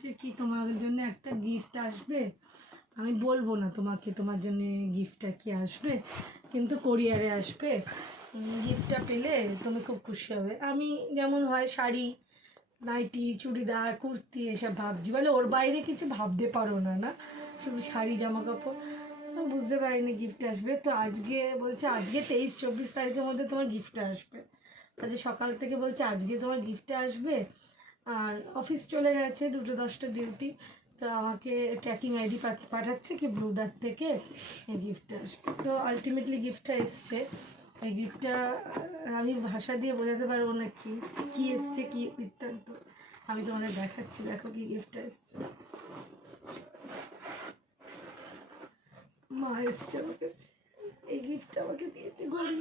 বলছে কি তোমার জন্য একটা গিফট আসবে, আমি বলবো না তোমাকে তোমার জন্য গিফটটা কি আসবে, কিন্তু কোরিয়ারে আসবে। গিফটটা পেলে তুমি খুব খুশি হবে। আমি যেমন হয় শাড়ি, নাইটি, চুড়িদার, কুর্তি এসব ভাবছি, বলে ওর বাইরে কিছু ভাবতে পারো না, না শুধু শাড়ি জামা কাপড়। আমি বুঝতে পারিনি গিফট আসবে। তো আজকে বলছে আজকে 23-24 তারিখের মধ্যে তোমার গিফটটা আসবে। আজকে সকাল থেকে বলছে আজকে তোমার গিফটটা আসবে। আর অফিস চলে গেছে, 2:10 ডিউটি। তো আমাকে ট্র্যাকিং আইডি পাঠাচ্ছে কি ব্লু ডার্ট থেকে এই গিফটটা আসবে। তো আলটিমেটলি গিফটটা এসছে। এই গিফটটা আমি ভাষা দিয়ে বোঝাতে পারবো না কি কি এসছে, কি বৃত্তান্ত। আমি তোমাদের দেখাচ্ছি, দেখো কি গিফটটা এসছে। মা এসছে আমার কাছে, এই গিফটটা আমাকে দিয়েছে, ঘড়ি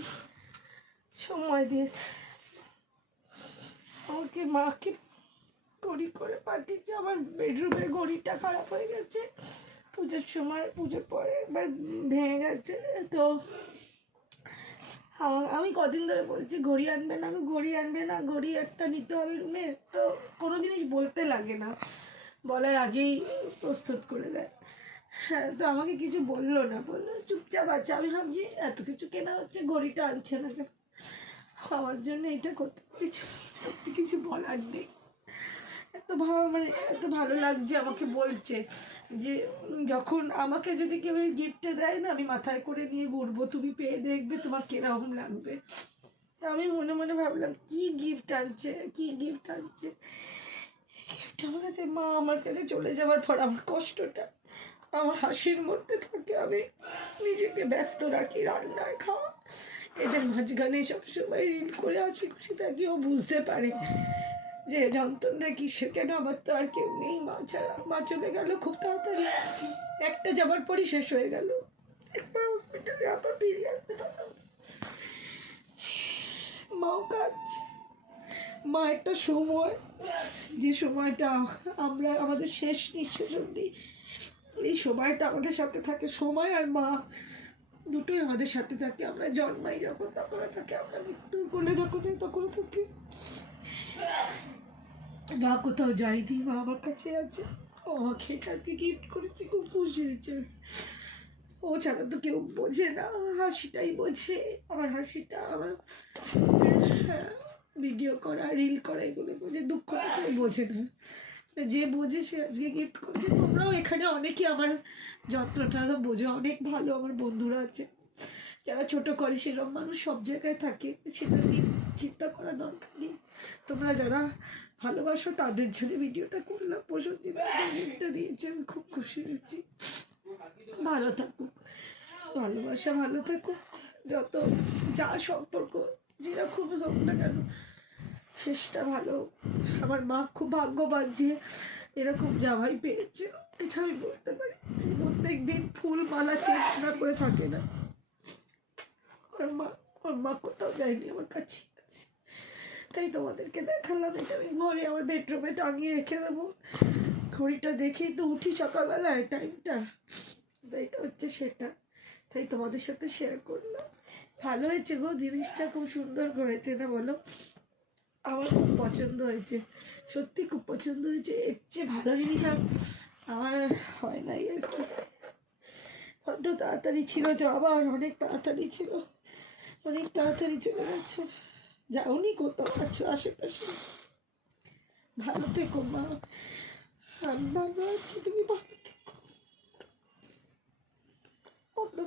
সময় দিয়েছে আমাকে। মাকে ঘড়ি করে পাঠিয়েছে। আমার বেডরুমের ঘড়িটা খারাপ হয়ে গেছে পুজোর সময়, পুজোর পরে একবার ভেঙে গেছে। তো আমি কদিন ধরে বলছি ঘড়ি আনবে না, ঘড়ি আনবে না, ঘড়ি একটা নিতে হবে রুমে। তো কোনো জিনিস বলতে লাগে না, বলার আগেই প্রস্তুত করে দেয়। হ্যাঁ, তো আমাকে কিছু বললো না, বললো চুপচাপ আছে। আমি ভাবছি এত কিছু কেনা হচ্ছে, ঘড়িটা আনছে না কেন। আমার জন্য এটা করতে কিছু সত্যি কিছু বলার নেই। এত ভালো লাগছে আমাকে বলছে যে যখন আমাকে যদি কেউ গিফটটা দেয় না, আমি মাথায় করে নিয়ে ঘুরবো, তুমি পেয়ে দেখবে তোমার কিরকম লাগবে। আমি মনে মনে ভাবলাম কি গিফট আনছে, কি গিফট আনছে। গিফট আমার কাছে, মা আমার কাছে চলে যাওয়ার পর আমার কষ্টটা আমার হাসির মধ্যে থাকে। আমি নিজেকে ব্যস্ত রাখি রান্নায়, খাওয়া, এদের মাঝখানে সবসময় রিল করে হাসি খুশি থাকি। ও বুঝতে পারে যে যন্ত্রণা কিসের, কেন আমার তো আর কেউ নেই মা ছাড়া। মা চলে গেল খুব তাড়াতাড়ি, একটা যাবার পরই শেষ হয়ে গেল। একবার হসপিটালে আবার ফিরে আসতে পারলাম। মাও কাঁদছে। মা একটা সময়, যে সময়টা আমরা আমাদের শেষ নিঃশ্বাস অবধি, এই সময়টা আমাদের সাথে থাকে। সময় আর মা দুটোই আমাদের সাথে থাকে। আমরা জন্মাই যখন তখন থাকে, আমরা মৃত্যুর কোলে যখন তখন থাকি। মা কোথাও যায়নি, মা আমার কাছে আছে। ও আমাকে কালকে গিফট করেছে, খুব খুশি হয়েছে। ও ছাড়া তো কেউ বোঝে না, হাসিটাই বোঝে। আমার হাসিটা, আমার ভিডিও করা, রিল করা, এগুলো বোঝে। দুঃখটা কেউ বোঝে না, যে বোঝে সে আজকে গিফট করেছে। তোমরাও এখানে অনেকে আমার যত্নটা বোঝো, অনেক ভালো আমার বন্ধুরা আছে যারা ছোট করে। সেরকম মানুষ সব জায়গায় থাকে, সেটা নিয়ে চিন্তা করা দরকার নেই। তোমরা যারা ভালোবাসো তাদের জন্য ভিডিওটা করলাম। প্রসঞ্জিৎ গিফটটা দিয়েছে, আমি খুব খুশি হয়েছি। ভালো থাকুক, ভালোবাসা ভালো থাকুক। যত যা সম্পর্ক যেরকমই হোক না কেন, শেষটা ভালো। আমার মা খুব ভাগ্যবান যে এরকম জামাই পেয়েছে, এটা আমি বলতে পারি। প্রত্যেক দিন ফুল মালা চেঞ্জ না করে থাকে না। ওর মা কোথাও যায়নি, আমার কাছে আছে। তাই তোমাদেরকে দেখালাম। এটা আমি ঘরে আমার বেডরুমে টাঙিয়ে রেখে দেবো। ঘড়িটা দেখেই তো উঠি সকালবেলায়, টাইমটা। এটা হচ্ছে সেটা, তাই তোমাদের সাথে শেয়ার করলাম। ভালো হয়েছে গো, জিনিসটা খুব সুন্দর করেছে না বলো? আমার খুব পছন্দ হয়েছে, সত্যি খুব পছন্দ হয়েছে। এর চেয়ে ভালো জিনিস আর আমার হয় নাই আর কি। বড্ড তাড়াতাড়ি ছিল যাওয়া, আর অনেক তাড়াতাড়ি ছিল, অনেক তাড়াতাড়ি চলে যাচ্ছে। যাওনি কোথাও, আছো আশেপাশে? ভালো থেকো মা, আমি ভালো আছি, তুমি ভালো থেকো। অন্য